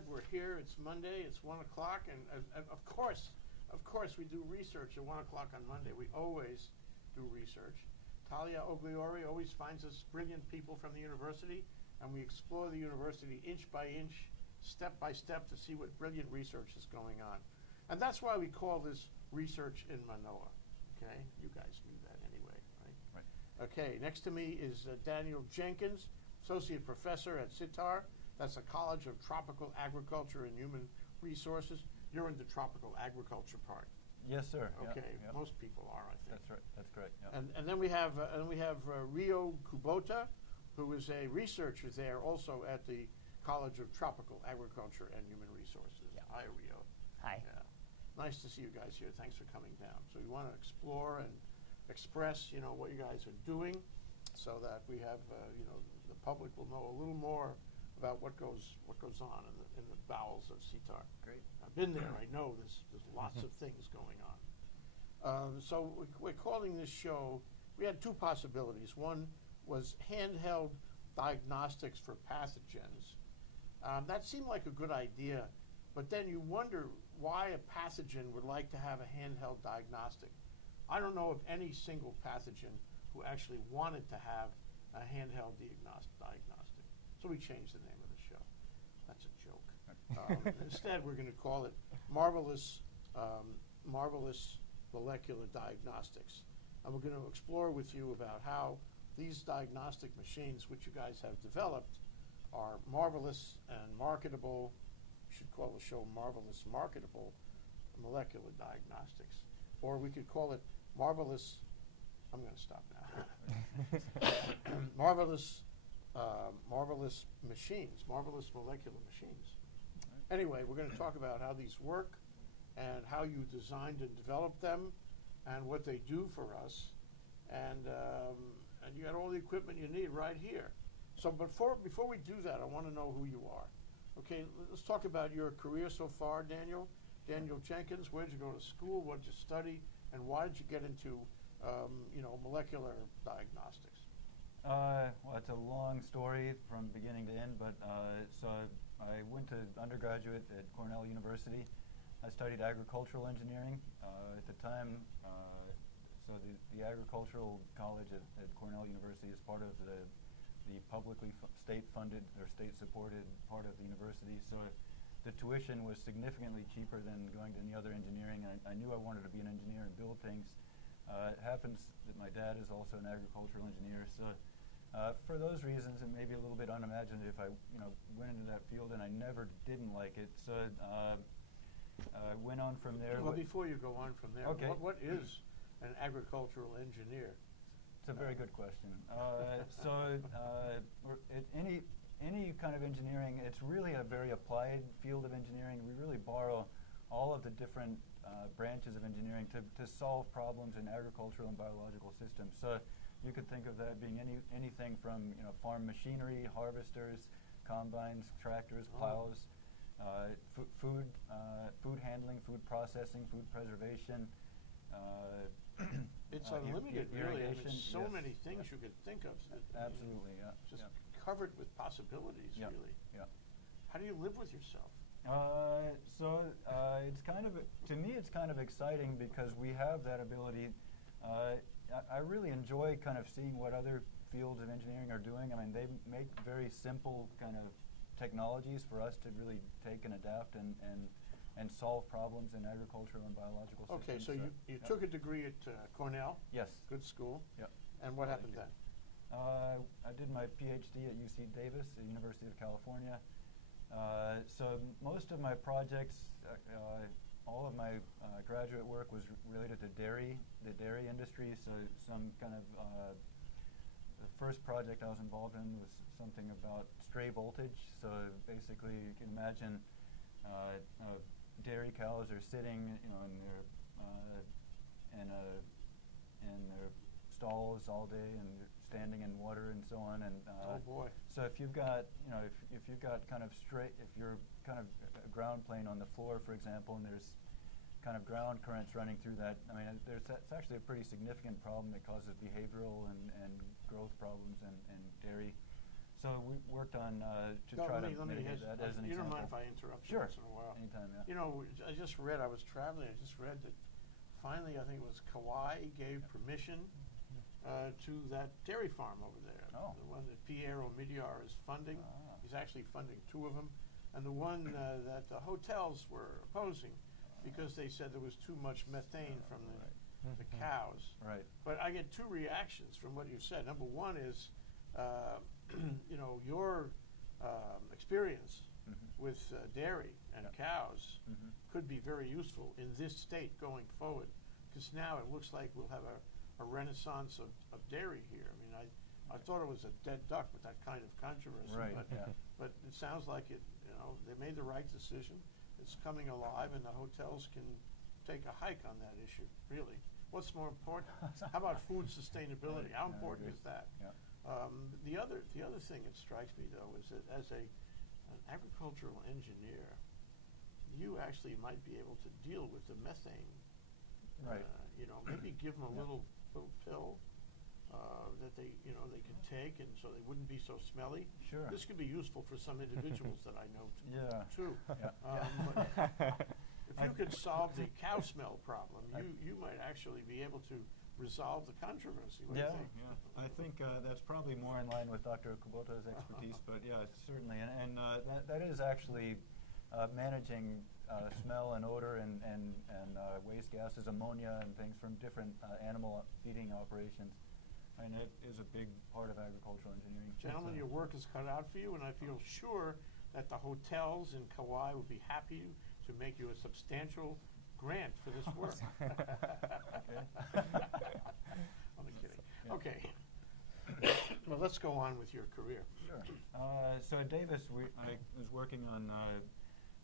live. We're here. It's Monday. It's 1 o'clock, and of course, we do research at 1 o'clock on Monday. We always do research. Talia Ogliori always finds us brilliant people from the university, and we explore the university inch by inch, step by step, to see what brilliant research is going on. And that's why we call this Research in Manoa. Okay, you guys knew that anyway, right? Right. Okay, next to me is Daniel Jenkins, Associate Professor at CITAR. That's the College of Tropical Agriculture and Human Resources. You're in the tropical agriculture part. Yes, sir. Okay, Yep. most people are, I think. That's right. That's correct. Yep. And then we have Ryo Kubota, who is a researcher there also at the College of Tropical Agriculture and Human Resources. Yeah. Hi, Ryo. Hi. Yeah. Nice to see you guys here. Thanks for coming down. So we want to explore and express, what you guys are doing, so that we have, the public will know a little more about what goes on in the bowels of CITAR. Great. I've been there. I know there's lots of things going on. So we're calling this show. We had two possibilities. One was handheld diagnostics for pathogens. That seemed like a good idea, but then you wonder why a pathogen would like to have a handheld diagnostic. I don't know of any single pathogen who actually wanted to have a handheld diagnostic. So we changed the name of the show. That's a joke. Instead, we're going to call it Marvelous Molecular Diagnostics. And we're going to explore with you about how these diagnostic machines, which you guys have developed, are marvelous and marketable. We should call the show Marvelous Marketable Molecular Diagnostics. Or we could call it Marvelous, I'm going to stop now. Marvelous machines, marvelous molecular machines. Right. Anyway, we're going to talk about how these work and how you designed and developed them and what they do for us. And you got all the equipment you need right here. So before we do that, I want to know who you are. Okay, let's talk about your career so far, Daniel. Daniel Jenkins, where did you go to school? What did you study? And why did you get into molecular diagnostics? Well, it's a long story from beginning to end, but so I went to undergraduate at Cornell University. I studied agricultural engineering. At the time, so the agricultural college at Cornell University is part of the publicly state-funded or state-supported part of the university. So the tuition was significantly cheaper than going to any other engineering. I knew I wanted to be an engineer and build things. It happens that my dad is also an agricultural engineer. So for those reasons, it may be a little bit unimaginative. I went into that field and I never didn't like it. So I went on from there. Well, before you go on from there, okay. What is an agricultural engineer? It's a very good question. Any kind of engineering, it's really a very applied field of engineering. We really borrow all of the different branches of engineering to solve problems in agricultural and biological systems. So you could think of that being anything from farm machinery, harvesters, combines, tractors, plows, food handling, food processing, food preservation. It's unlimited, really. There's so yes, many things you could think of. Absolutely, yeah. Just covered with possibilities, really. Yeah. How do you live with yourself? It's kind of, to me, it's kind of exciting because we have that ability. I really enjoy kind of seeing what other fields of engineering are doing. I mean, they make very simple kind of technologies for us to really take and adapt and solve problems in agricultural and biological systems. Okay, so you took a degree at Cornell. Yes. Good school. Yep. And what happened then? I did my PhD at UC Davis, the University of California. So most of my projects, all of my graduate work was related to the dairy industry. So some kind of, the first project I was involved in was something about stray voltage. So basically you can imagine dairy cows are sitting, in their stalls all day and standing in water and so on. And oh boy! So if you've got, if you've got kind of if you're kind of a ground plane on the floor, for example, and there's kind of ground currents running through that, I mean, it's actually a pretty significant problem that causes behavioral and growth problems in dairy. So we worked on to No, try let to me mitigate that as an you don't example. mind if I interrupt you Sure. once in a while? Anytime, yeah. You know, I just read, I was traveling, I just read that finally, I think it was Kauai gave permission to that dairy farm over there. Oh. The one that Pierre Omidyar is funding. Ah. He's actually funding 2 of them. And the one that the hotels were opposing because they said there was too much methane from the cows. Right. But I get 2 reactions from what you said. Number one is, you know, your experience with dairy and cows could be very useful in this state going forward, because now it looks like we'll have a renaissance of dairy here. I mean, I thought it was a dead duck with that kind of controversy, Right, but, yeah. but it sounds like it. You know, they made the right decision. It's coming alive, and the hotels can take a hike on that issue. Really, what's more important? How about food sustainability? How important is that? Yeah. The other thing that strikes me though is that as an agricultural engineer, you actually might be able to deal with the methane. Right. You know, maybe give them a little pill that they can take, and so they wouldn't be so smelly. Sure. This could be useful for some individuals that I know too. Yeah. But if you could solve the cow smell problem, you might actually be able to resolve the controversy. What do you think? I think that's probably more in line with Dr. Kubota's expertise, but yeah, certainly. And that is actually managing smell and odor and waste gases, ammonia and things from different animal feeding operations. And it is a big part of agricultural engineering. Gentlemen, your work is cut out for you, and I feel sure that the hotels in Kauai would be happy to make you a substantial grant for this work. Only kidding. Yeah. Okay. Well, let's go on with your career. Sure. So at Davis, I was working on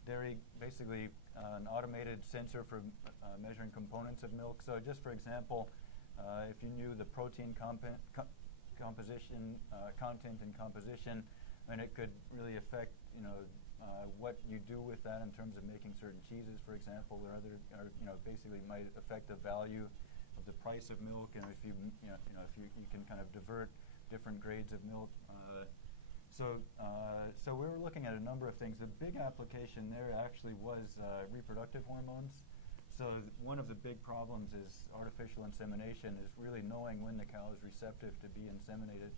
dairy, basically an automated sensor for measuring components of milk. So just for example, if you knew the protein content and composition, and it could really affect, what you do with that in terms of making certain cheeses, for example, or basically might affect the value of the price of milk, and if you can kind of divert different grades of milk. So we were looking at a number of things. The big application there actually was reproductive hormones. So one of the big problems is artificial insemination, is really knowing when the cow is receptive to be inseminated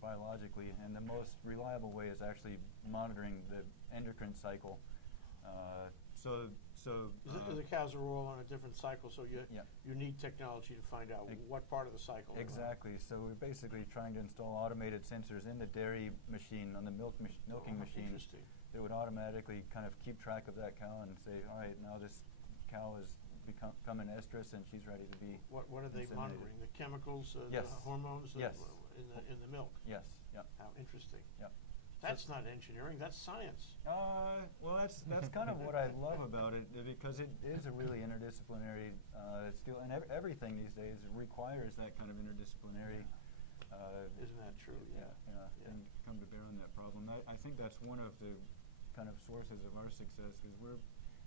biologically, and the most reliable way is actually monitoring the endocrine cycle. The cows are all on a different cycle, so you need technology to find out what part of the cycle. Exactly. So we're basically trying to install automated sensors in the dairy machine, on the milking machine. Interesting. That would automatically kind of keep track of that cow and say, all right, now this cow has become an estrus and she's ready to be What are they monitoring? The chemicals, Yes. the hormones Yes. in the milk? Yes. Yeah. How interesting. Yeah. That's not engineering, that's science. Well, that's kind of what I love about it, because it is a really interdisciplinary skill, and everything these days requires that kind of interdisciplinary. Isn't that true? And come to bear on that problem. I think that's one of the kind of sources of our success, because we're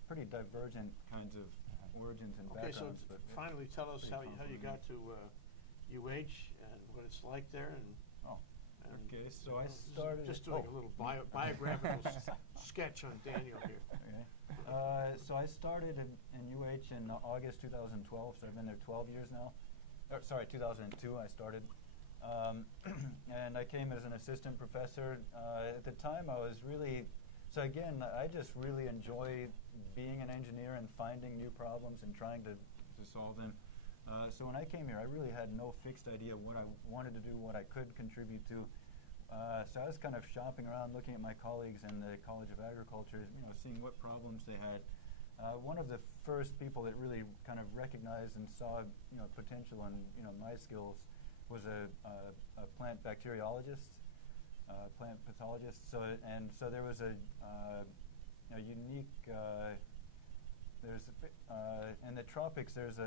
pretty divergent kinds of origins and backgrounds. So but finally, tell us how you got to UH and what it's like there. Okay, so I started... Just doing a little biographical sketch on Daniel here. Okay. So I started in UH in August 2012, so I've been there 12 years now. 2002 I started. And I came as an assistant professor. At the time I was really... So again, I just really enjoy being an engineer and finding new problems and trying to solve them. So when I came here, I really had no fixed idea what I wanted to do, what I could contribute to. So I was kind of shopping around, looking at my colleagues in the College of Agriculture, seeing what problems they had. One of the first people that really kind of recognized and saw, potential in, my skills was a plant bacteriologist, plant pathologist. So there was a unique. In the tropics, there's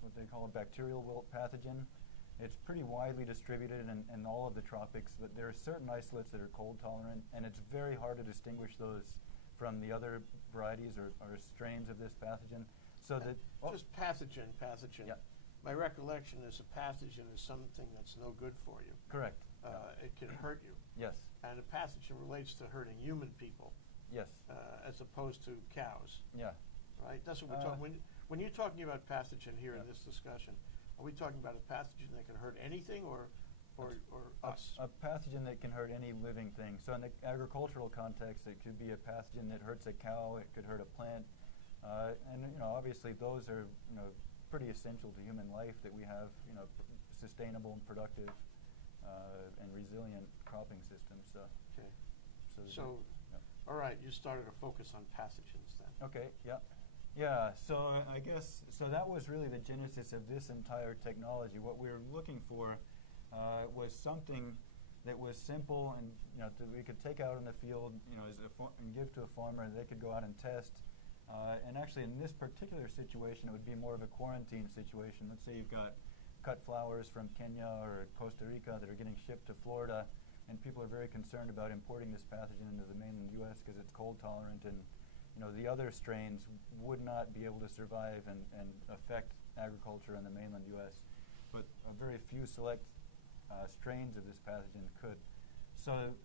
what they call a bacterial wilt pathogen. It's pretty widely distributed in all of the tropics, but there are certain isolates that are cold tolerant, and it's very hard to distinguish those from the other varieties or strains of this pathogen. So that just pathogen. Yeah. my recollection is a pathogen is something that's no good for you. Correct. It can hurt you. Yes. And a pathogen relates to hurting human people. Yes. As opposed to cows. Yeah. Right? That's what we're talking. When you're talking about pathogen here in this discussion, are we talking about a pathogen that can hurt anything or us? A pathogen that can hurt any living thing. So in the agricultural context, it could be a pathogen that hurts a cow. It could hurt a plant. And obviously those are pretty essential to human life, that we have sustainable and productive and resilient cropping systems. Okay. So all right, you started to focus on pathogens then. Okay. Yeah. Yeah. So I guess that was really the genesis of this entire technology. What we were looking for was something that was simple and that we could take out in the field, and give to a farmer, and they could go out and test. And actually, in this particular situation, it would be more of a quarantine situation. Let's say you've got cut flowers from Kenya or Costa Rica that are getting shipped to Florida, and people are very concerned about importing this pathogen into the mainland U.S. because it's cold tolerant, and the other strains would not be able to survive and affect agriculture in the mainland U.S. But a very few select strains of this pathogen could. So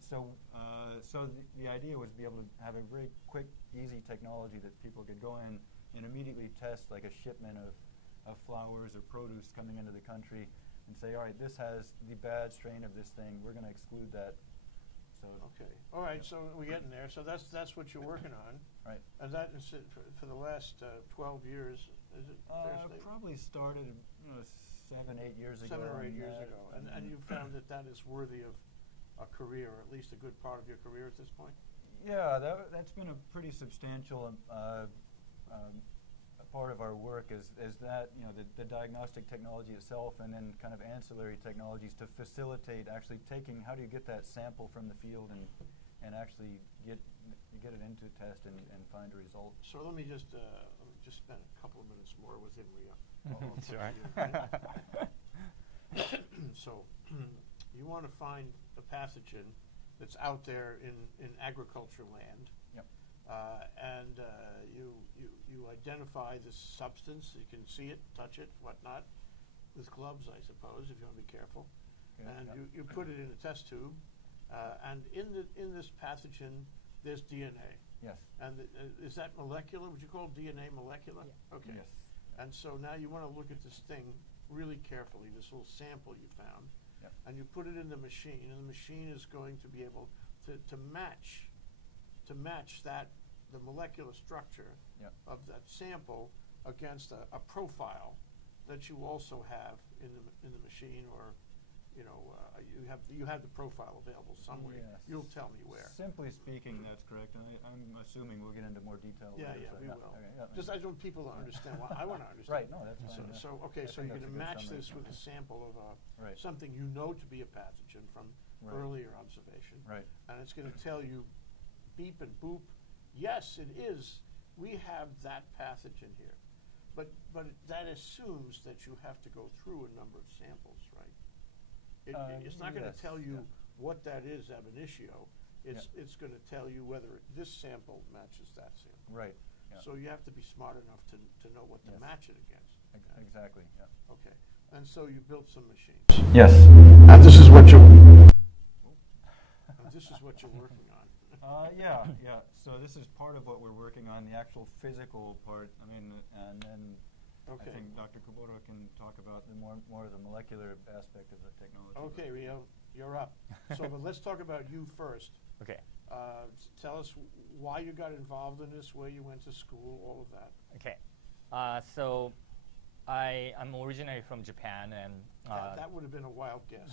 the idea was to be able to have a very quick, easy technology that people could go in and immediately test, like a shipment of flowers or produce coming into the country, and say, all right, this has the bad strain of this thing. We're going to exclude that. So okay, all right. So we're getting there. So that's what you're working on, right? And that is for the last 12 years. Is it fair to say? Probably started 7, 8 years ago. 7 or 8 years ago, and you found that is worthy of a career, or at least a good part of your career at this point? Yeah, that's been a pretty substantial part of our work is that, the diagnostic technology itself, and then kind of ancillary technologies to facilitate actually taking, how do you get that sample from the field and actually get it into test and find a result. So let me just spend a couple of minutes more with him, Ryo. Sure. So you want to find a pathogen that's out there in agriculture land. Yep. And you identify this substance. You can see it, touch it, whatnot, with gloves, I suppose, if you want to be careful. Okay. And Yep. you put it in a test tube. And in this pathogen, there's DNA. Yes. And is that molecular? Would you call DNA molecular? Yeah. Okay. Yes. And so now you want to look at this thing really carefully, this little sample you found, and you put it in the machine, and the machine is going to be able to match the molecular structure of that sample against a profile that you also have in the machine, or you have the profile available somewhere. Yes. You'll tell me where. Simply speaking, that's correct. And I'm assuming we'll get into more detail. Yeah, later, yeah, so we will. Okay, yeah, Just I want people to understand what I want to understand. Right. No, that's fine. So I okay, so think you're that's going to a good match summary. this with a sample of Right. something you know to be a pathogen from earlier observation, Right. and it's going to tell you, beep and boop, yes, it is. We have that pathogen here, but that assumes that you have to go through a number of samples, right? It's not going to tell you what that is ab initio. It's going to tell you whether this sample matches that sample. Right. Yeah. So you have to be smart enough to know what to match it against. Exactly. Yeah. Okay. And so you built some machines. Yes. And this is what you're working on. Yeah. So this is part of what we're working on, the actual physical part. I mean, and then I think Dr. Kubota can talk about the more of the molecular aspect of the technology. Okay, Ryo, you're up. So, but let's talk about you first. Okay. Tell us why you got involved in this, where you went to school, all of that. Okay. So I'm originally from Japan, and that would have been a wild guess.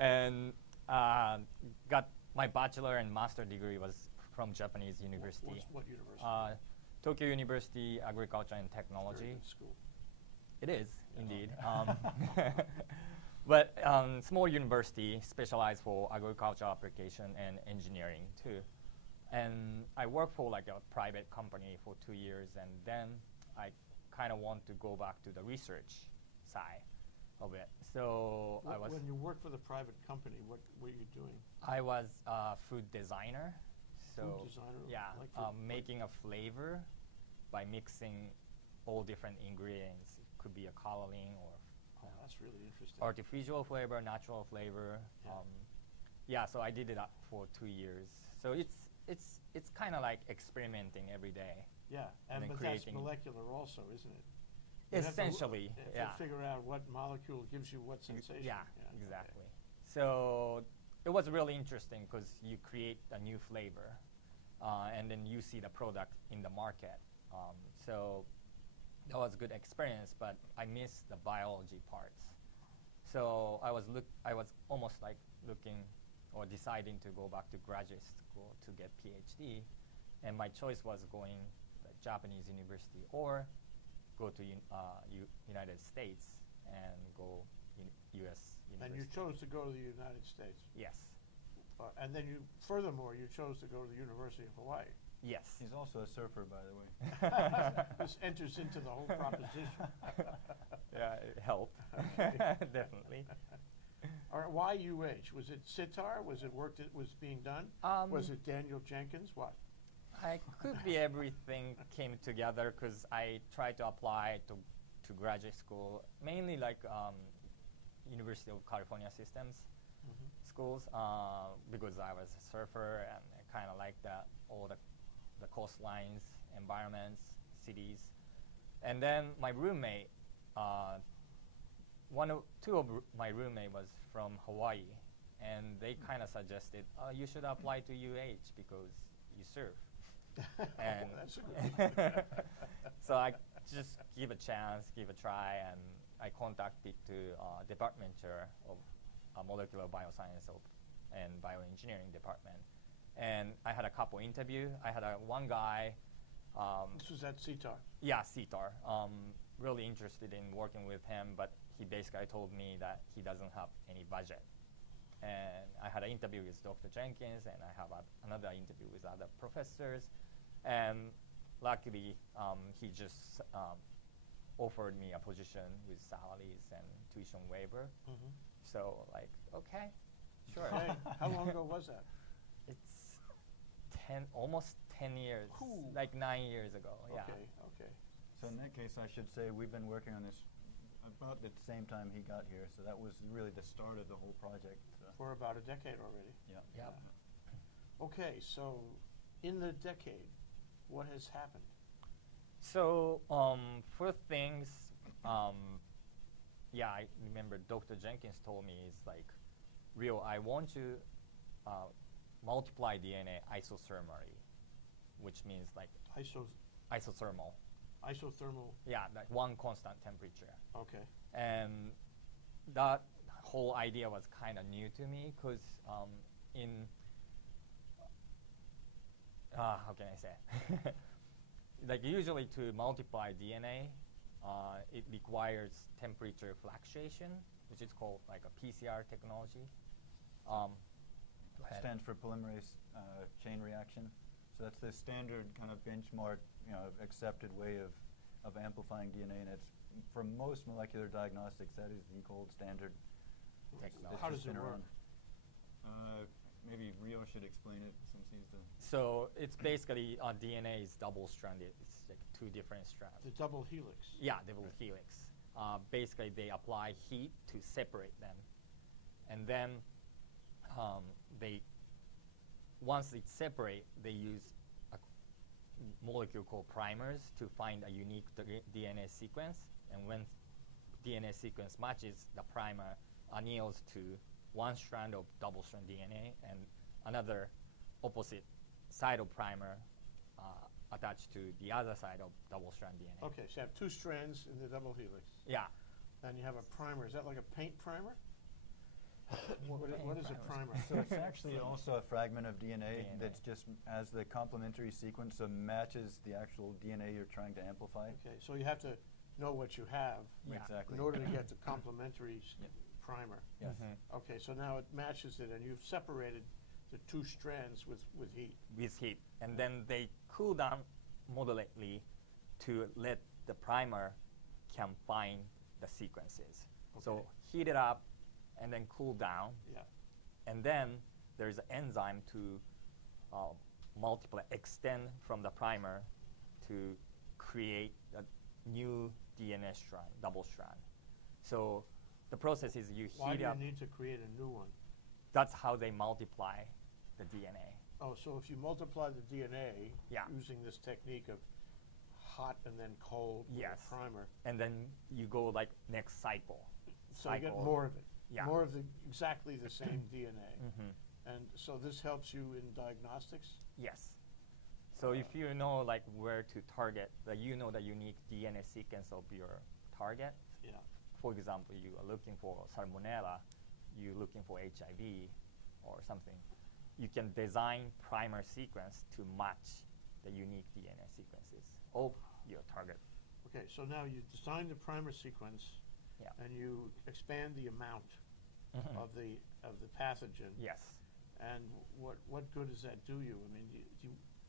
and got my bachelor and master degree was from Japanese university. What university? Tokyo University Agriculture and Technology. Very good school. It is, indeed. But small university specialized for agriculture application and engineering too. And I worked for like a private company for 2 years, and then I kind of want to go back to the research side of it. So when you worked for the private company, what were you doing? I was a food designer. So food designer? Yeah, like making a flavor by mixing all different ingredients could be a coloring or That's really interesting. artificial flavor, natural flavor. Yeah. So I did it for 2 years. So it's kind of like experimenting every day. Yeah, then but that's creating- molecular also, isn't it? You have to Essentially, yeah. figure out what molecule gives you what sensation. Yeah, okay. exactly. So it was really interesting because you create a new flavor, and then you see the product in the market. So that was a good experience, but I missed the biology parts. So I was almost like looking or deciding to go back to graduate school to get PhD, and my choice was going to Japanese university or go to United States and go U.S. And university. you chose to go to the United States. Yes. And then furthermore, you chose to go to the University of Hawaii. Yes. He's also a surfer, by the way. This enters into the whole proposition. Yeah, it helped. Definitely. All right, why UH? Was it sitar? Was it work that was being done? Was it Daniel Jenkins? What? I could be everything came together because I tried to apply to graduate school, mainly like University of California Systems schools, because I was a surfer and I kind of liked all the coastlines, environments, cities. And then my roommate, two of my roommate was from Hawaii, and they kind of suggested, you should apply to UH because you surf. And That's a good so I just give a chance, give a try, and I contacted to department chair of molecular bioscience and bioengineering department, and I had a couple interview. I had one guy. This was at CETAR. Yeah, CETAR. Really interested in working with him, but he basically told me that he doesn't have any budget. And I had an interview with Dr. Jenkins, and I have another interview with other professors. And luckily, he just offered me a position with salaries and tuition waiver. So, like, okay, sure. Okay. How long ago was that? It's almost 10 years, Ooh. like 9 years ago. Yeah. Okay. So in that case, I should say we've been working on this about at the same time he got here. So that was really the start of the whole project. For about a decade already. Yeah. Yep. Okay, so in the decade, what has happened? So, first things, I remember Dr. Jenkins told me, it's like, Ryo, I want to multiply DNA isothermally, which means like isothermal. Isothermal. Yeah, like one constant temperature. Okay. And that whole idea was kind of new to me because how can I say? Like usually to multiply DNA, it requires temperature fluctuation, which is called like a PCR technology. Stands for polymerase chain reaction. So that's the standard kind of benchmark, accepted way of amplifying DNA, and it's for most molecular diagnostics that is the gold standard. Technology. How does it work? Maybe Ryo should explain it since he's the. So it's basically DNA is double-stranded. It's like two different strands. The double helix. Yeah, double helix. Basically, they apply heat to separate them, and then once it's separate, they use a molecule called primers to find a unique DNA sequence. And when DNA sequence matches, the primer anneals to one strand of double-strand DNA and another opposite side of primer attached to the other side of double-strand DNA. Okay, so you have two strands in the double helix. Yeah. Then you have a primer. Is that like a paint primer? What is a primer? So it's actually also a fragment of DNA that's just as the complementary sequence, so matches the actual DNA you're trying to amplify. Okay, so you have to know what you have Yeah. Exactly. in order to get the complementary primer. Yes. Okay, so now it matches it, and you've separated the two strands with heat. With heat, and then they cool down moderately to let the primer can find the sequences. So Okay. heat it up and then cool down, Yeah. and then there's an enzyme to extend from the primer to create a new DNA strand, double strand. So the process is you Why heat do up. you need to create a new one? That's how they multiply the DNA. Oh, so if you multiply the DNA Yeah. using this technique of hot and then cold with Yes. a primer, And then you go like next cycle. so you get Cycle. more of it, Yeah. more of the exactly the same DNA. Mm-hmm. And so this helps you in diagnostics? Yes. So if you know like where to target, like you know the unique DNA sequence of your target. Yeah. For example, you are looking for salmonella, you're looking for HIV or something. You can design primer sequence to match the unique DNA sequences of your target. Okay, so now you design the primer sequence, Yeah. and you expand the amount Mhm. of the pathogen. Yes. And what good does that do you? I mean,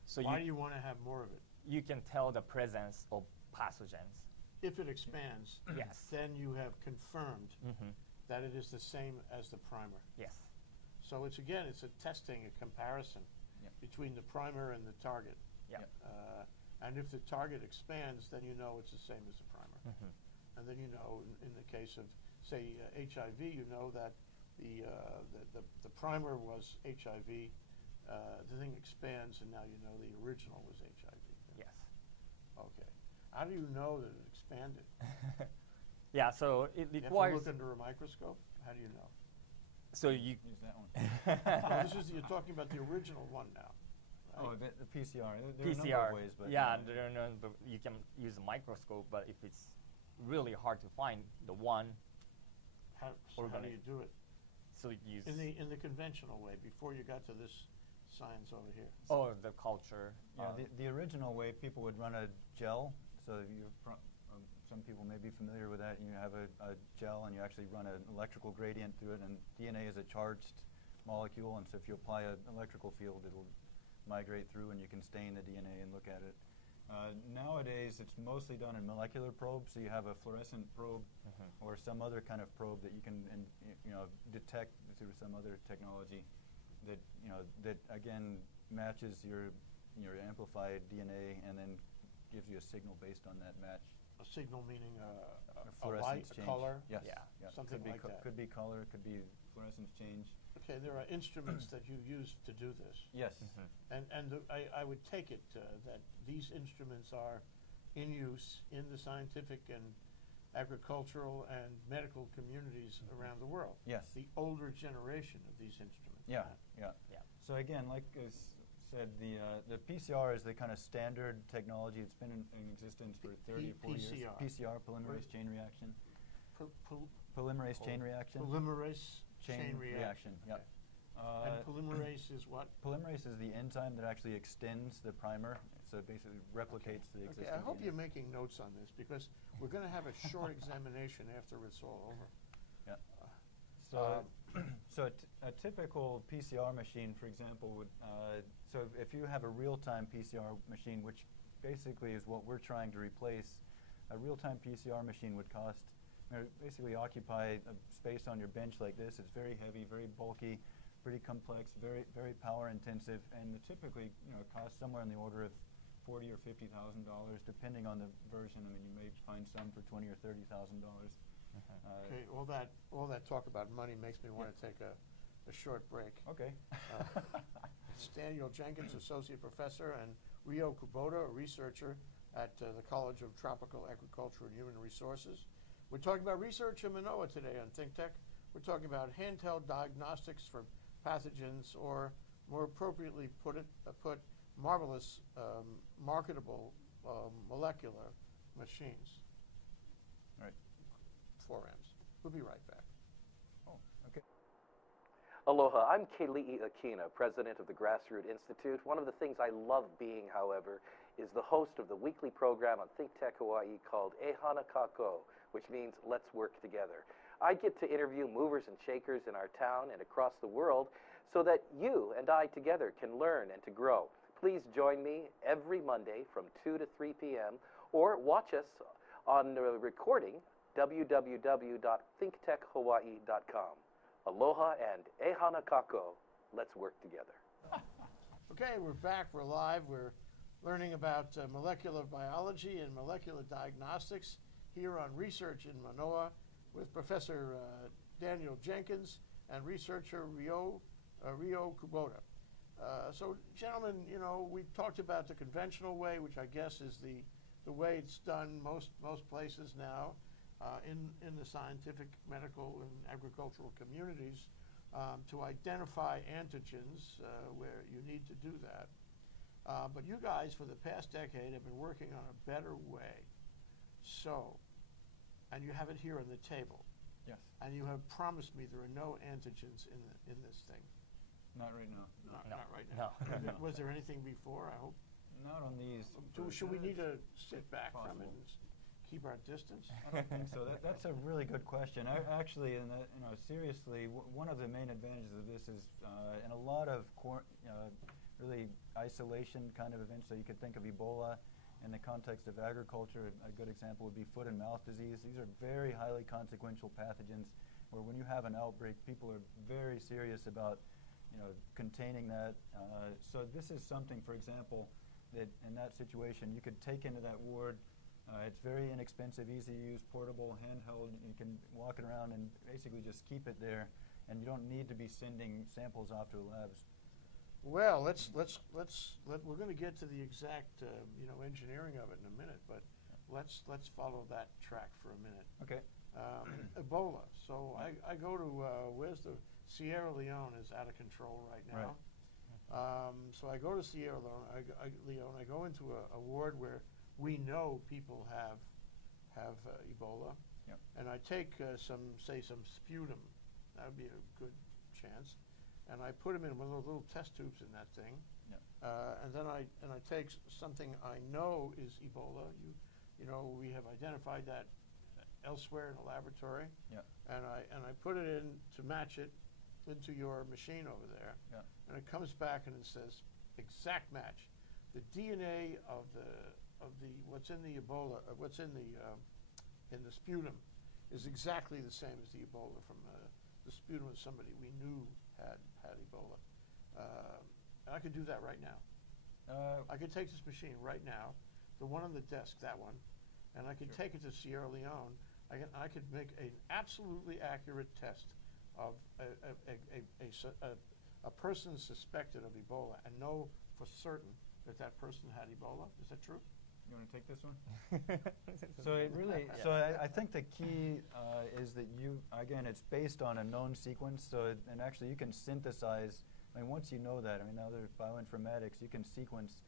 So why do you want to have more of it? you can tell the presence of pathogens. If it expands, Yes. then you have confirmed Mm-hmm. that it is the same as the primer. Yes. So it's a testing, a comparison Yep. between the primer and the target. Yeah. Yep. And if the target expands, then you know it's the same as the primer. Mm-hmm. And then you know, in the case of, say, HIV, you know that the primer was HIV. The thing expands, and now you know the original was HIV. Yes. Okay. How do you know that it expanded? Yeah. So it You have to requires. look under a microscope? How do you know? So you. Use that one. Oh, you're talking about the original one now. Oh, Right? the PCR. There are a number PCR. of ways, but Yeah, there are no, but you can use a microscope, but if it's really hard to find the one, How do organic. you do it? so you use In the conventional way, before you got to this science over here. the culture. Yeah, the original way people would run a gel. So some people may be familiar with that. You have a gel and you actually run an electrical gradient through it, and DNA is a charged molecule, and so if you apply an electrical field, it'll migrate through and you can stain the DNA and look at it. Nowadays, it's mostly done in molecular probes, so you have a fluorescent probe Mhm. or some other kind of probe that you can detect through some other technology that again matches your amplified DNA and then gives you a signal based on that match. A signal meaning a Fluorescence light, a change. color. Yes. Yeah. Something like that. Could be color, could be fluorescence change. Okay, there are instruments that you use to do this. Yes. Mhm. And I would take it that these instruments are in use in the scientific and agricultural and medical communities around the world. Yes. The older generation of these instruments. Yeah. Yeah. Yeah. So again, like I said, the PCR is the kind of standard technology. It's been in existence for 30 or 40 years. PCR. PCR, polymerase chain reaction. Polymerase chain reaction. Polymerase chain reaction. Yep. Okay. And polymerase is what? Polymerase is the enzyme that actually extends the primer, so it basically replicates the existing Okay, I hope DNA. you're making notes on this, because we're going to have a short examination after it's all over. Yeah. So, so a typical PCR machine, for example, would so if you have a real-time PCR machine, which basically is what we're trying to replace, a real-time PCR machine would cost, basically occupy a space on your bench like this. It's very heavy, very bulky, pretty complex, very power intensive, and it typically costs somewhere in the order of $40,000 or $50,000, depending on the version. I mean, you may find some for $20,000 or $30,000. Okay, all that talk about money makes me want to take a short break. Okay. It's Daniel Jenkins, Associate Professor, and Ryo Kubota, a researcher at the College of Tropical Agriculture and Human Resources. We're talking about research in Manoa today on ThinkTech. We're talking about handheld diagnostics for pathogens, or more appropriately put, marvelous, marketable molecular machines. Right. 4Ms. We'll be right back. Oh, okay. Aloha, I'm Keli'i Akina, president of the Grassroot Institute. One of the things I love being, however, is the host of the weekly program on ThinkTech Hawaii called Ehana Kako, which means let's work together. I get to interview movers and shakers in our town and across the world so that you and I together can learn and to grow. Please join me every Monday from 2 to 3 p.m. or watch us on the recording www.thinktechhawaii.com. Aloha and ehana kako. Let's work together. Okay, we're back. We're live. We're learning about molecular biology and molecular diagnostics here on Research in Manoa with Professor Daniel Jenkins and researcher Ryo Kubota. So, gentlemen, you know, we've talked about the conventional way, which I guess is the way it's done most places now in the scientific, medical, and agricultural communities to identify antigens where you need to do that. But you guys, for the past decade, have been working on a better way. So, and you have it here on the table. Yes. And you have promised me there are no antigens in this thing. Not right now. Not right now. No. Was there anything before? I hope. Not on these. Should we need to sit back from it and keep our distance? I don't think so. That's a really good question. Actually, seriously, one of the main advantages of this is in a lot of really isolation kind of events. So you could think of Ebola in the context of agriculture. A good example would be foot and mouth disease. These are very highly consequential pathogens where when you have an outbreak, people are very serious about containing that. So this is something, for example, that in that situation you could take into that ward. It's very inexpensive, easy to use, portable, handheld. You can walk it around and basically just keep it there, and you don't need to be sending samples off to the labs. Well, we're going to get to the exact engineering of it in a minute, but let's follow that track for a minute. Okay. Ebola. So I go to where's the Sierra Leone is out of control right now. Right. So I go to Sierra Leone. I go into a ward where we know people have Ebola, yep. And I take some sputum. That would be a good chance. And I put them in one of those little test tubes in that thing, yep. And then I take something I know is Ebola. We have identified that elsewhere in the laboratory, yep. and I put it in to match it into your machine over there, yep. And it comes back and it says exact match. The DNA of the what's in the Ebola, what's in the sputum, is exactly the same as the Ebola from the sputum of somebody we knew had Ebola. And I could do that right now. I could take this machine right now, the one on the desk, that one, and I could Sure. take it to Sierra Leone. I could make an absolutely accurate test of a person suspected of Ebola and know for certain that person had Ebola. Is that true? You want to take this one? So it really, so I think the key is that it's based on a known sequence. So and actually you can synthesize. I mean, once you know that, now there's bioinformatics. You can sequence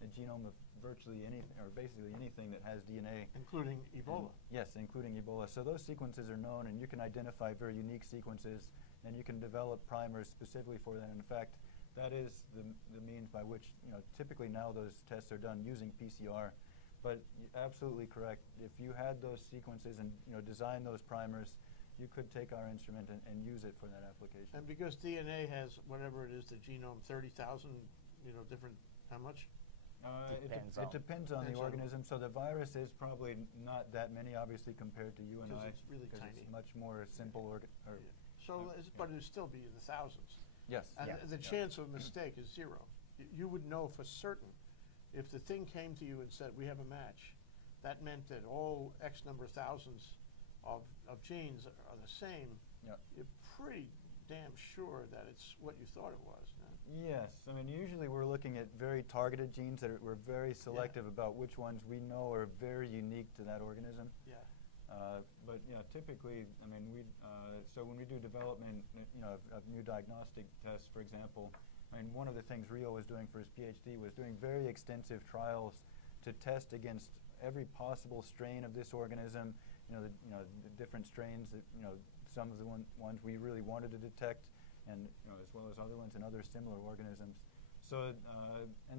the genome of virtually anything, or basically anything that has DNA, Including Ebola. Yes, including Ebola. So those sequences are known, and you can identify very unique sequences, and you can develop primers specifically for that. In fact, that is the means by which typically now those tests are done using PCR. But absolutely correct. If you had those sequences and design those primers, you could take our instrument and use it for that application. And because DNA has whatever it is, the genome, 30,000, different, how much? It depends on the organism. So the virus is probably not that many, obviously, compared to you and I. It's really tiny. It's much more simple. But it would still be in the thousands. Yes. And the chance of a mistake is zero. You would know for certain. If the thing came to you and said, we have a match, that meant that all X number of thousands of genes are the same. Yep. You're pretty damn sure that it's what you thought it was. No? Yes. Usually we're looking at very targeted genes that we're very selective about which ones we know are very unique to that organism. Yeah. But typically, so when we do development, of new diagnostic tests, for example, one of the things Ryo was doing for his PhD was doing very extensive trials to test against every possible strain of this organism. The different strains that some of the ones we really wanted to detect, and as well as other ones and other similar organisms. So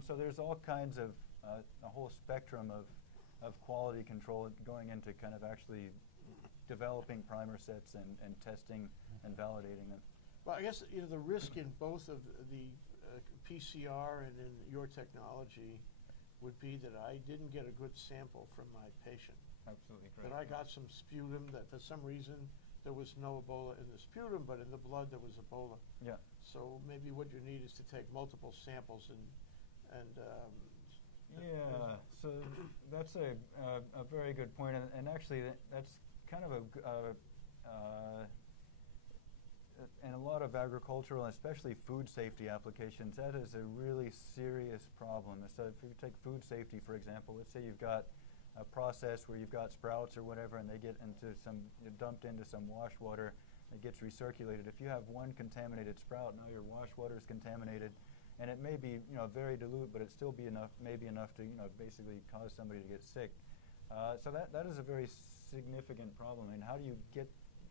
so there's all kinds of a whole spectrum of quality control going into kind of actually developing primer sets and testing and validating them. Well, I guess the risk in both of the PCR and in your technology would be that I didn't get a good sample from my patient. Absolutely correct. That I got some sputum that for some reason there was no Ebola in the sputum, but in the blood there was Ebola. Yeah. So maybe what you need is to take multiple samples and Yeah, so that's a very good point, and actually that's kind of in a lot of agricultural and especially food safety applications, that is a really serious problem. So if you take food safety, for example, let's say you've got a process where you've got sprouts or whatever, and they get dumped into some wash water, it gets recirculated. If you have one contaminated sprout, now your wash water is contaminated, and it may be very dilute, but it still be enough, maybe enough to basically cause somebody to get sick. So that is a very significant problem. And how do you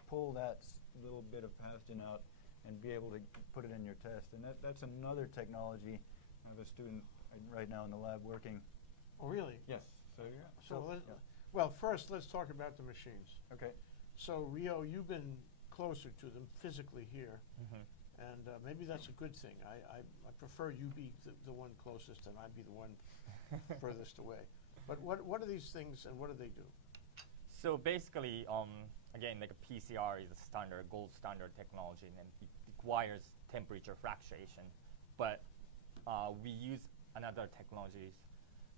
pull that little bit of pathogen out and be able to put it in your test? And that's another technology. I have a student right now in the lab working. Oh, really? Yes. So yeah. Well, first let's talk about the machines. Okay. So Ryo, you've been closer to them physically here, Mm-hmm. and maybe that's a good thing. I prefer you be the one closest and I be the one furthest away. But what are these things and what do they do? So basically, again, like a PCR is a gold standard technology, and it requires temperature fluctuation. But we use another technologies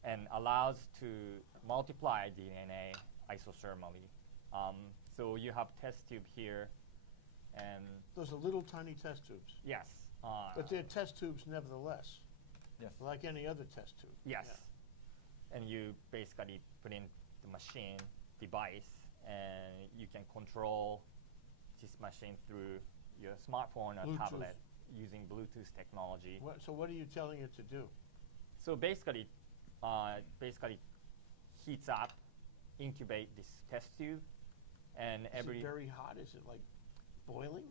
and allows to multiply DNA isothermally. So you have test tube here, and Those are little tiny test tubes. yes. But they're test tubes nevertheless, Yes. like any other test tube. Yes. Yeah. And you basically put in the machine device, and you can control this machine through your smartphone or Bluetooth. tablet using Bluetooth technology. So what are you telling it to do? So basically heats up, incubate this test tube, and Is it very hot? Is it like boiling?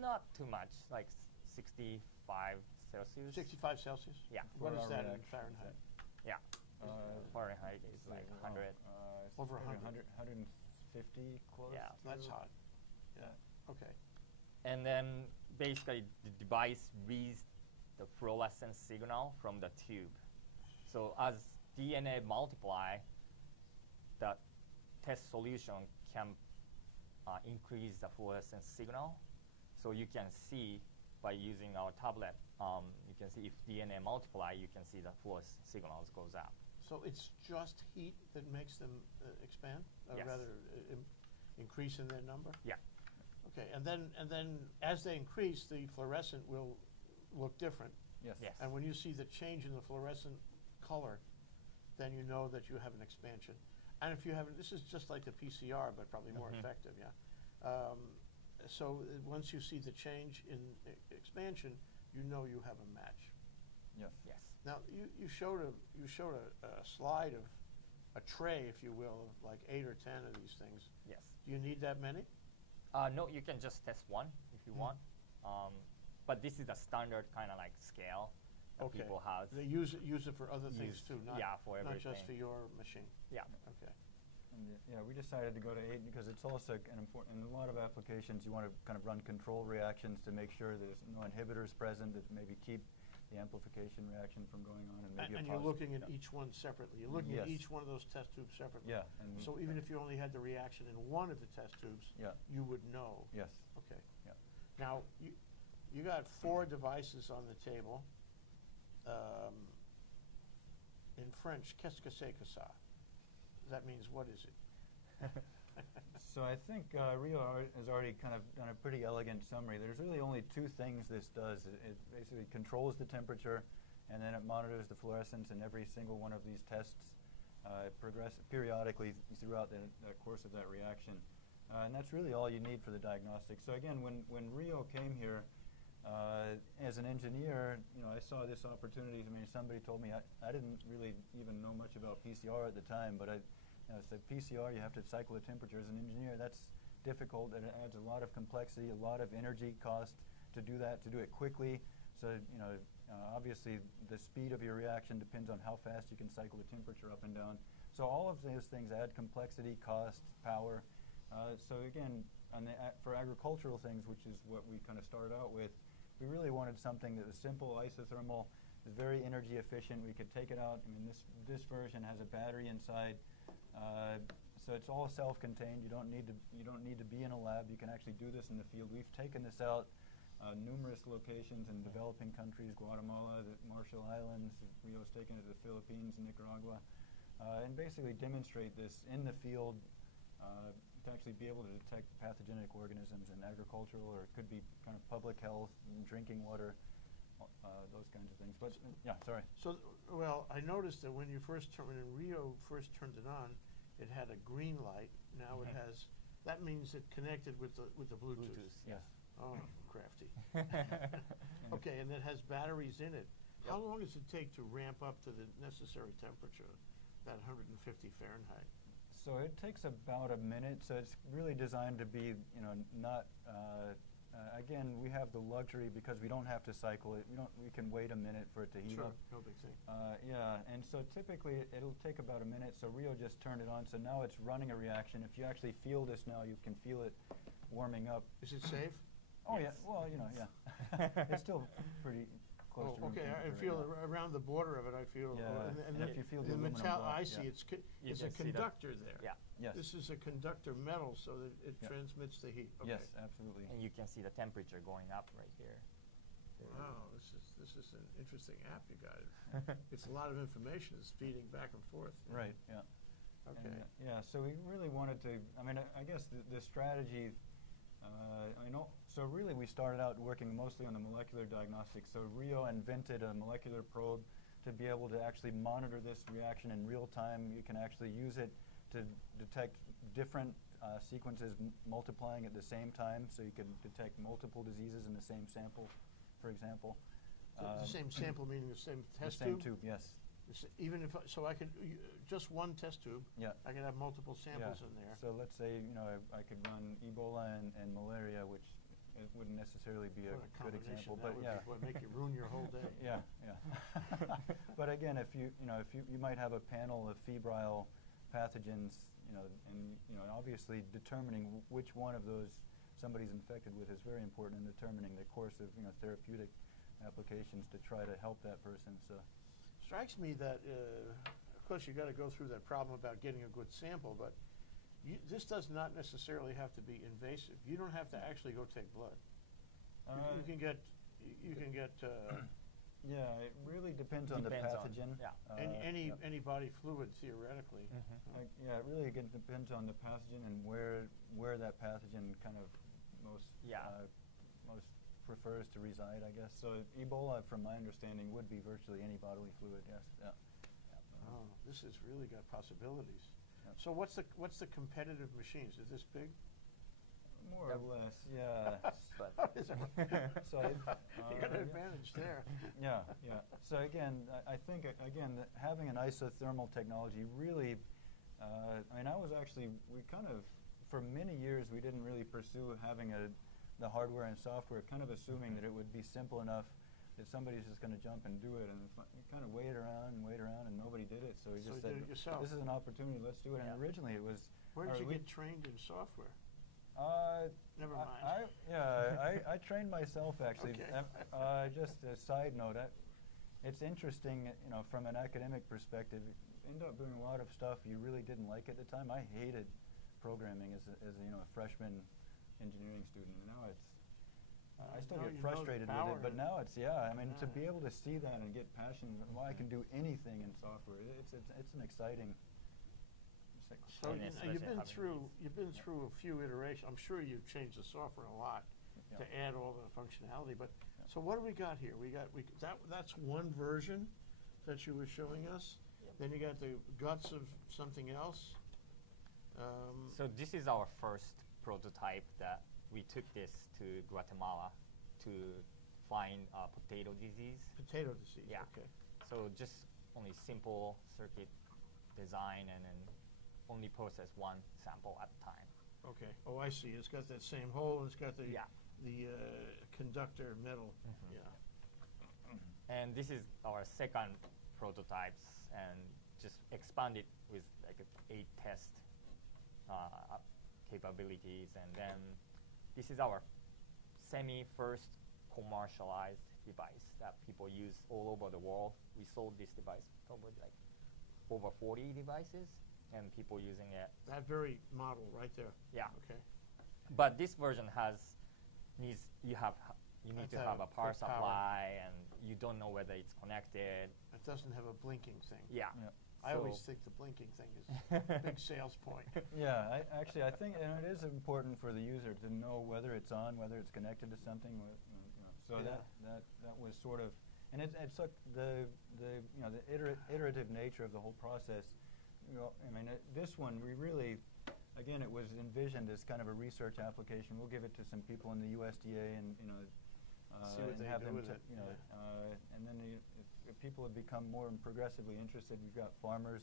not too much, like 65 Celsius. 65 Celsius? Yeah. What For is our that in reaction, Fahrenheit? Yeah. Fahrenheit is like 100. Over 100, 150 close. Yeah. That's to- hot. Yeah. Okay. And then basically the device reads the fluorescence signal from the tube. So as DNA multiply, the test solution can increase the fluorescence signal. So you can see by using our tablet, you can see if DNA multiply, you can see the fluorescence signals goes up. So it's just heat that makes them expand, Yes. rather increase in their number? Yeah. Okay, and then as they increase, the fluorescent will look different. Yes. Yes. And when you see the change in the fluorescent color, then you know that you have an expansion. And if you have, this is just like the PCR, but probably more Mhm. effective, yeah. So once you see the change in expansion, you know you have a match. Yes. Yes. Now you showed a slide of a tray, if you will, of like 8 or 10 of these things. Yes. Do you need that many? No, you can just test one if you want. But this is a standard kind of like scale that Okay. people have. They use it for other things Use- too, not yeah, for not just everything. for your machine. Yeah. Okay. And yeah, we decided to go to 8 because it's also an important, in a lot of applications you want to kind of run control reactions to make sure there's no inhibitors present that maybe keep the amplification reaction from going on, and maybe And a you're looking at yeah. each one separately. You're looking at Yes. each one of those test tubes separately. Yeah. And we- So even if you only had the reaction in one of the test tubes, Yeah. you would know. Yes. Okay. Yeah. Now, you got 4 devices on the table. In French, qu'est-ce que c'est que ça? That means, what is it? So I think Ryo has already kind of done a pretty elegant summary. There's really only 2 things this does. It basically controls the temperature, and then it monitors the fluorescence in every single one of these tests periodically throughout the course of that reaction. And that's really all you need for the diagnostics. So again, when Ryo came here, as an engineer, I saw this opportunity. I mean, somebody told me, I didn't really even know much about PCR at the time, but I said PCR, you have to cycle the temperature. As an engineer, that's difficult, and it adds a lot of complexity, a lot of energy cost to do that, to do it quickly. So, obviously the speed of your reaction depends on how fast you can cycle the temperature up and down. So all of those things add complexity, cost, power. So again, for agricultural things, which is what we kind of started out with, we really wanted something that was simple, isothermal, very energy efficient. We could take it out. I mean, this version has a battery inside, so it's all self-contained. You don't need to be in a lab. You can actually do this in the field. We've taken this out numerous locations in developing countries, Guatemala, the Marshall Islands. Ryo's taken it to the Philippines, Nicaragua, and basically demonstrate this in the field to actually be able to detect pathogenic organisms in agricultural, or it could be kind of public health, drinking water, those kinds of things. But yeah, sorry. So, well, I noticed that when when Ryo first turned it on, it had a green light. Now it has. That means it connected with the Bluetooth. Yes. Oh, crafty. Okay, and it has batteries in it. Yep. How long does it take to ramp up to the necessary temperature, that 150 Fahrenheit? So it takes about a minute. So it's really designed to be, not. Again, we have the luxury because we don't have to cycle it. We can wait a minute for it to heat up. No big thing. Yeah, and so typically it'll take about a minute. So Ryo just turned it on. So now it's running a reaction. If you actually feel this now, you can feel it warming up. Is it safe? Oh yeah. Well, yeah. It's still pretty close to room okay. I temperature feel right now. around the border of it. I feel. Yeah. And if you feel the aluminum metal, block, I see. yeah. It's a conductor there. Yeah. Yes. This is a conductor metal, so that it transmits the heat. Okay. Yes, absolutely. And you can see the temperature going up right here. Wow, this is an interesting app you got. It's a lot of information. It's feeding back and forth. Right. Yeah. Okay. And, yeah. So we really wanted to. I mean, I guess the strategy. So really, we started out working mostly on the molecular diagnostics. So Ryo invented a molecular probe to be able to actually monitor this reaction in real time. You can actually use it to detect different sequences multiplying at the same time, so you can detect multiple diseases in the same sample, for example. The same sample meaning the same test tube? tube? The same tube, yes. Even if, so I could, just one test tube, Yeah. I could have multiple samples in there. So let's say, I could run Ebola and malaria, which it wouldn't necessarily be a What good example, that but yeah. would make you ruin your whole day. Yeah. But again, if you might have a panel of febrile pathogens, and obviously determining which one of those somebody's infected with is very important in determining the course of therapeutic applications to try to help that person. So Strikes me that, of course, you got to go through that problem about getting a good sample, but this does not necessarily have to be invasive. You don't have to actually go take blood. You can get. Yeah, it really depends on the pathogen. Any body fluid, theoretically. Yeah, it really again depends on the pathogen and where that pathogen kind of most prefers to reside, I guess. So Ebola, from my understanding, would be virtually any bodily fluid. Yes. Yeah. Oh, this has really got possibilities. Yeah. So what's the competitive machines? Is this big? More or less, yeah. So you got an advantage there. Yeah. So again, I think that having an isothermal technology really. I was actually for many years we didn't really pursue having the hardware and software, kind of assuming that it would be simple enough that somebody's just going to jump and do it, and you kind of wait around, and nobody did it. So we just said, did it yourself. This is an opportunity, let's do it. And originally it was. Where did you get trained in software? Never mind. I trained myself actually. Okay. Just a side note, it's interesting, from an academic perspective. You end up doing a lot of stuff you really didn't like at the time. I hated programming as a freshman engineering student. And now I still get frustrated with it, but now it's to be able to see that and get passion. Well, I can do anything in software. It's an exciting. So you've been through a few iterations. I'm sure you've changed the software a lot to add all the functionality. But so what do we got here? That's one version that you were showing us. Then you got the guts of something else. So this is our first prototype that we took this to Guatemala to find potato disease. Potato disease. Yeah. Okay. So just only simple circuit design and then only process one sample at a time. Okay. Oh, I see. It's got that same hole. And it's got the conductor metal. Yeah. And this is our second prototypes, and just expanded with like 8 test capabilities, and then this is our first commercialized device that people use all over the world. We sold this device probably like over 40 devices, and people using it. That very model right there. Yeah. Okay. But this version you you need Have to to have have a power good power. supply, and you don't know whether it's connected. It doesn't have a blinking thing. Yeah. Yeah. I always So- think the blinking thing is a big sales point. Yeah, I think and it is important for the user to know whether it's on, whether it's connected to something. So Yeah. that was sort of, and it's like the iterative nature of the whole process. I mean, this one we really, again, it was envisioned as kind of a research application. We'll give it to some people in the USDA and See what and they have do them, with it, and then if people have become more progressively interested. We've got farmers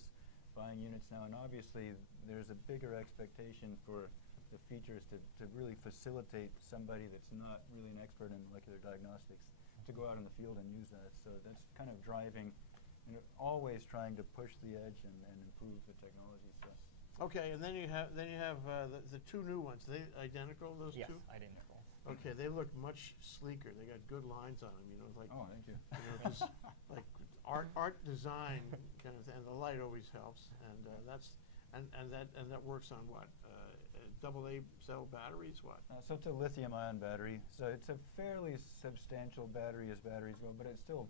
buying units now, and obviously there's a bigger expectation for the features to really facilitate somebody that's not really an expert in molecular diagnostics to go out in the field and use that. So that's kind of driving, always trying to push the edge and improve the technology. So. Okay, and then you have the two new ones. Are they identical, those Yes, two? identical. Okay, they look much sleeker. They got good lines on them, like Oh, thank you. just like art design kind of thing. And the light always helps, and that works on what? AA cell batteries, what? So it's a lithium-ion battery. So it's a fairly substantial battery as batteries go, but it's still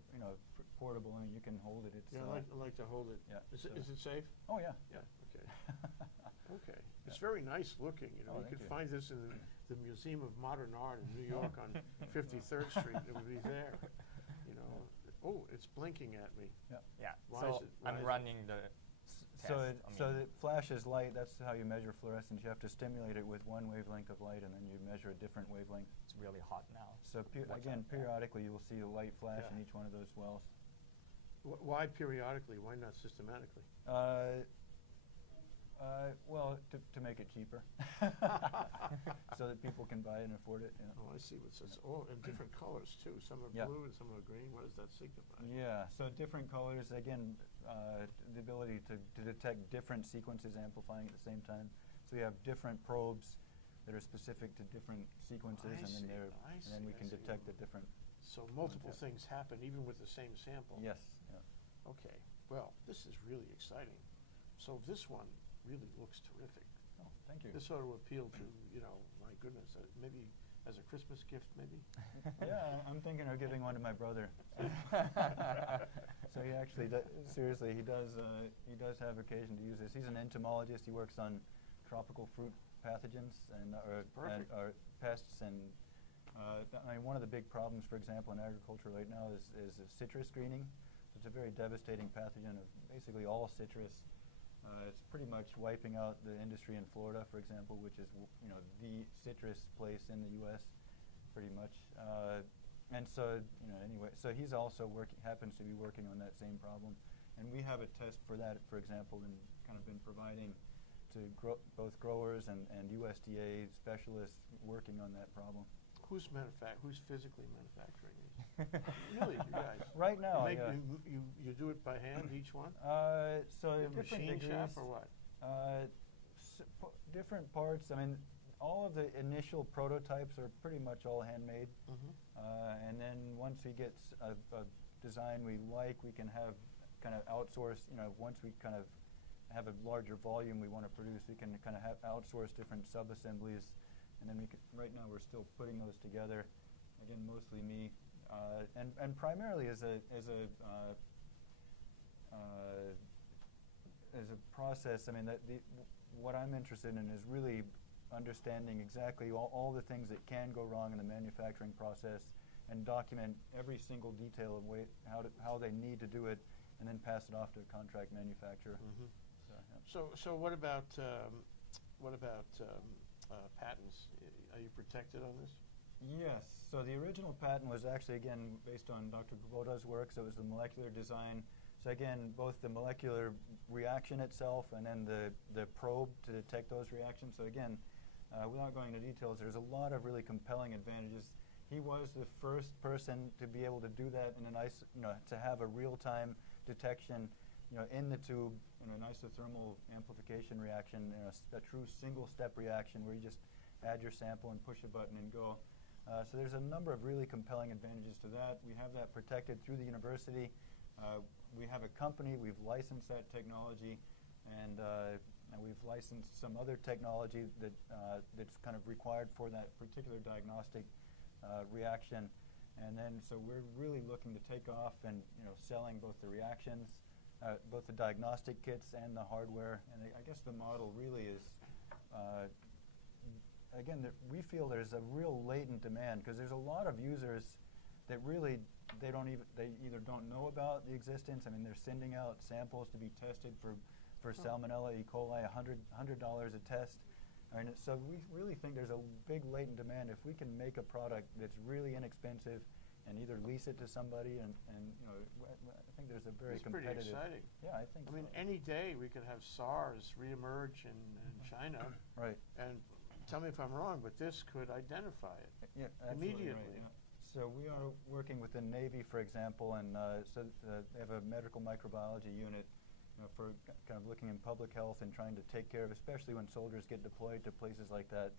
portable. I mean, you can hold it. It's Yeah, I like to hold it. Yeah, Is so- it safe? Oh yeah. Yeah. Okay. Okay. It's very nice looking. Oh, You thank could you. find this in the Museum of Modern Art in New York on 53rd Street. It would be there. Oh, it's blinking at me. Yeah. Why so is it- why I'm is it- running the So test. so it flashes light. That's how you measure fluorescence. You have to stimulate it with one wavelength of light, and then you measure a different wavelength. it's really hot now. So Watch again, out. periodically you will see a light flash Yeah. in each one of those wells. Why periodically? Why not systematically? Well, to make it cheaper, so that people can buy it and afford it. Yeah. Oh, I see what it says. Oh, in different colors too. Some are Yeah. blue and some are green. What does that signify? Yeah, so different colors, again, the ability to detect different sequences amplifying at the same time. So we have different probes that are specific to different sequences, I and see, then I see, we I can see. detect the different. So multiple Yeah. things happen even with the same sample. Yes. Yeah. Okay. Well, this is really exciting. So this one really looks terrific. Oh, thank you. This ought to appeal to, my goodness, maybe as a Christmas gift, maybe? Yeah, I'm thinking of giving one to my brother. So he actually, seriously, he does have occasion to use this. He's an entomologist. He works on tropical fruit pathogens Perfect. or pests. And one of the big problems, for example, in agriculture right now is citrus greening. So it's a very devastating pathogen of basically all citrus. It's pretty much wiping out the industry in Florida, for example, which is the citrus place in the U.S. pretty much. And so anyway, so he's also happens to be working on that same problem, and we have a test for that, for example, and kind of been providing to both growers and USDA specialists working on that problem. Who's physically manufacturing these? Really, you guys? Right now, You do it by hand, each one? So You have a different machine shop degrees. or what? Different parts. I mean, all of the initial prototypes are pretty much all handmade. And then once we get a design we like, we can have kind of outsource. Once we kind of have a larger volume we want to produce, we can kind of outsource different sub-assemblies. And then right now we're still putting those together. Again, mostly me, and primarily as a process. I mean, what I'm interested in is really understanding exactly all the things that can go wrong in the manufacturing process, and document every single detail of how they need to do it, and then pass it off to a contract manufacturer. So what about patents? Are you protected on this? Yes. So the original patent was actually, again, based on Dr. Kubota's work. So it was the molecular design. So again, both the molecular reaction itself and then the probe to detect those reactions. So again, without going into details, there's a lot of really compelling advantages. He was the first person to be able to do that in to have a real-time detection, in the tube, in an isothermal amplification reaction, a true single-step reaction where you just add your sample and push a button and go. So there's a number of really compelling advantages to that. We have that protected through the university. We have a company. We've licensed that technology, and we've licensed some other technology that's kind of required for that particular diagnostic reaction. And then, so we're really looking to take off and, selling both the reactions, both the diagnostic kits and the hardware. And I guess the model really is, again, we feel there's a real latent demand because there's a lot of users that really, they either don't know about the existence. I mean, they're sending out samples to be tested for Salmonella, E. coli, $100 a test. I mean, so we really think there's a big latent demand. If we can make a product that's really inexpensive and either lease it to somebody and I think there's a very competitive. It's pretty exciting. Yeah, I think I mean, any day we could have SARS reemerge in China. Right. And tell me if I'm wrong, but this could identify it immediately. Right, yeah. So we are working with the Navy, for example, and they have a medical microbiology unit for kind of looking in public health and trying to take care of, especially when soldiers get deployed to places like that.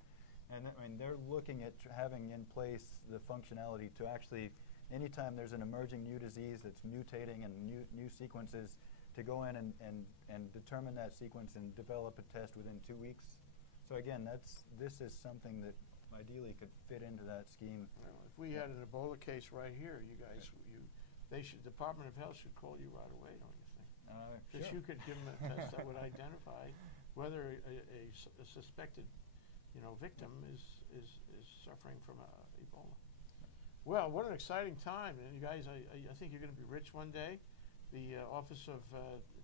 And I mean, they're looking at having in place the functionality to actually, anytime there's an emerging new disease that's mutating and new sequences, to go in and determine that sequence and develop a test within 2 weeks. So again, this is something that ideally could fit into that scheme. Well, if we had an Ebola case right here, you guys, Department of Health should call you right away, don't you think? Because Sure. you could give them a test that would identify whether a suspected, victim is suffering from Ebola. Well, what an exciting time, and you guys, I think you're going to be rich one day. The Office of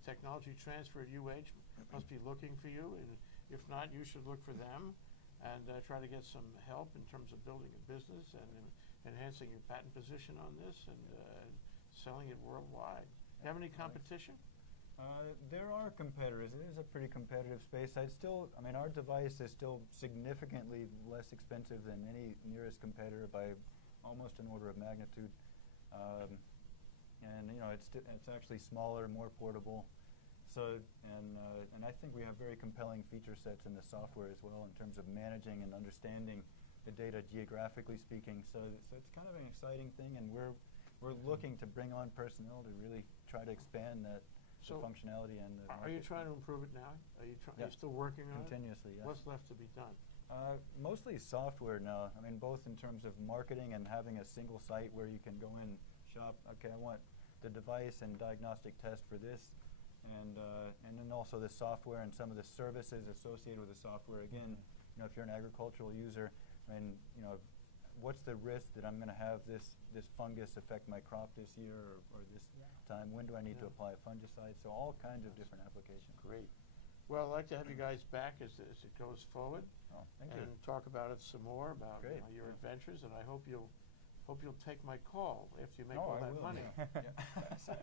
Technology Transfer at UH must be looking for you, and if not, you should look for them and try to get some help in terms of building a business and enhancing your patent position on this and selling it worldwide. Do you have any competition? There are competitors. It is a pretty competitive space. Our device is still significantly less expensive than any nearest competitor by almost an order of magnitude. It's actually smaller, more portable. So, and I think we have very compelling feature sets in the software as well in terms of managing and understanding the data geographically speaking. So it's kind of an exciting thing, and we're looking to bring on personnel to really try to expand the functionality and the Are you trying to improve it now? Are you still working on continuously, it? yes. What's left to be done? Mostly software now. I mean, both in terms of marketing and having a single site where you can go in, shop, okay, I want the device and diagnostic test for this, and then also the software and some of the services associated with the software. Again, if you're an agricultural user, I mean, what's the risk that I'm going to have this fungus affect my crop this year or this time? When do I need to apply a fungicide? So all kinds of different applications. Great. Well, I'd like to have you guys back as it goes forward and talk about it some more, about your adventures, and I hope you'll take my call after you make all that money. Yeah.